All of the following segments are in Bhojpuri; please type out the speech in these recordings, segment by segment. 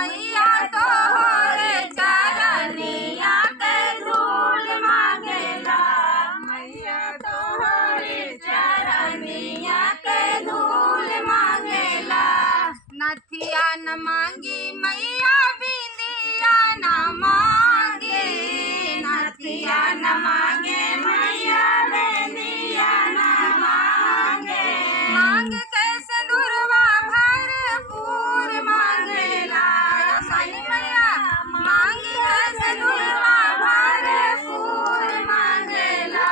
मैया तोहरे चरनिया के धूल मांगेला मैया तोहरे चरनिया के धूल मांगेला नथिया न मांगी मैया बिंदिया न मांगे नथिया न मांगे मैया बिंदिया न मांगे मांग के सिंदूरवा भरपूर मांगेला साईं मैया मांग के सिंदूरवा भरपूर मांगेला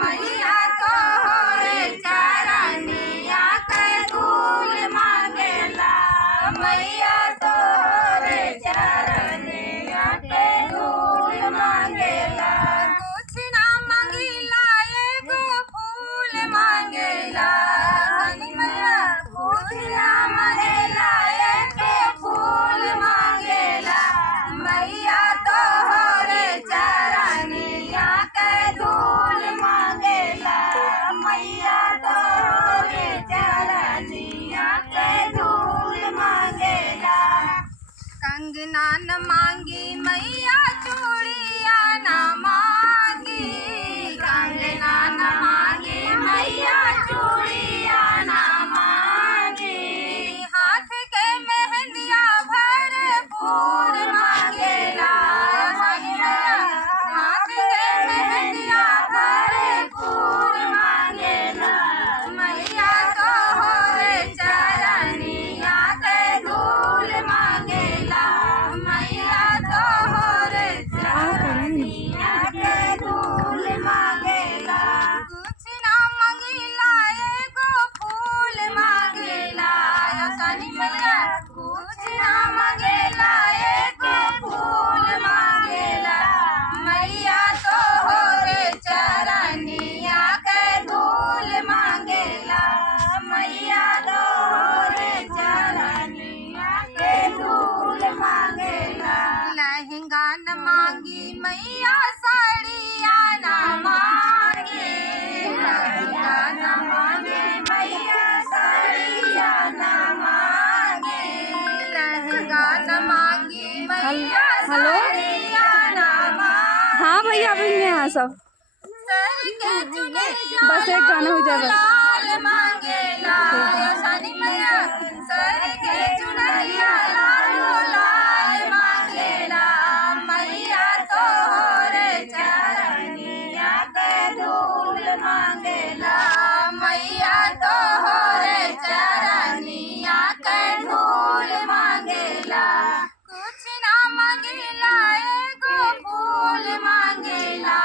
मैया तोहरे चरनिया के धूल मांगेला मैया तोहरे चरनिया के धूल मांगेला कुछ ना मांगिला एगो फूल मांगेला साईं मैया कुछ ना मांगेला एगो फूल मांगेला मैया तोहरे चरनिया के धूल मांगेला मैया तोहरे चरनिया के धूल मांगेला कंगना न मांगी मैया चूड़िया न मांगी कंगना न मांगी मैया चूड़िया न मांगी हाथ के मेहंदिया भरपूर मांगेला साईं मैया हाथ के मेहंदिया भरपूर मांगेला मैया तोहरे चरनिया के धूल मांगेला मैया तोहरे चरनिया के धूल मांगेला कुछ ना मांगिला एगो फूल मांगेला साईं मैया कुछ ना मांगेला एगो फूल मांगेला मैया तोहरे चरनिया के धूल मांगेला मैया तोहरे चरनिया के धूल मांगेला लहंगा न मांगी मैया साड़िया न मांगी लहंगा न मांगे मैया साड़िया न मांगे लहंगा न मांगी मैया हेलो? साड़िया न मांगे हाँ भैया अभी यहाँ सब सर के चुनरिया बस एक गाना हो जाए बस। लाल मांगेला साईं मैया सर के चुनरिया लाल मांगेला मैया तोहरे चरनिया के धूल मांगेला मैया तोहरे चरनिया के धूल मांगेला कुछ ना मांगेला एगो फूल मांगेला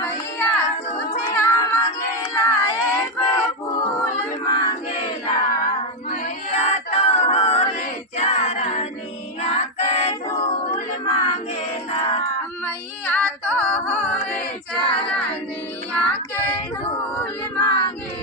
मैया कुछ ना मांगेला एगो फूल मांगेला मैया तोहरे चरनिया के धूल मांगेला मैया तोहरे चरनिया के धूल मांगे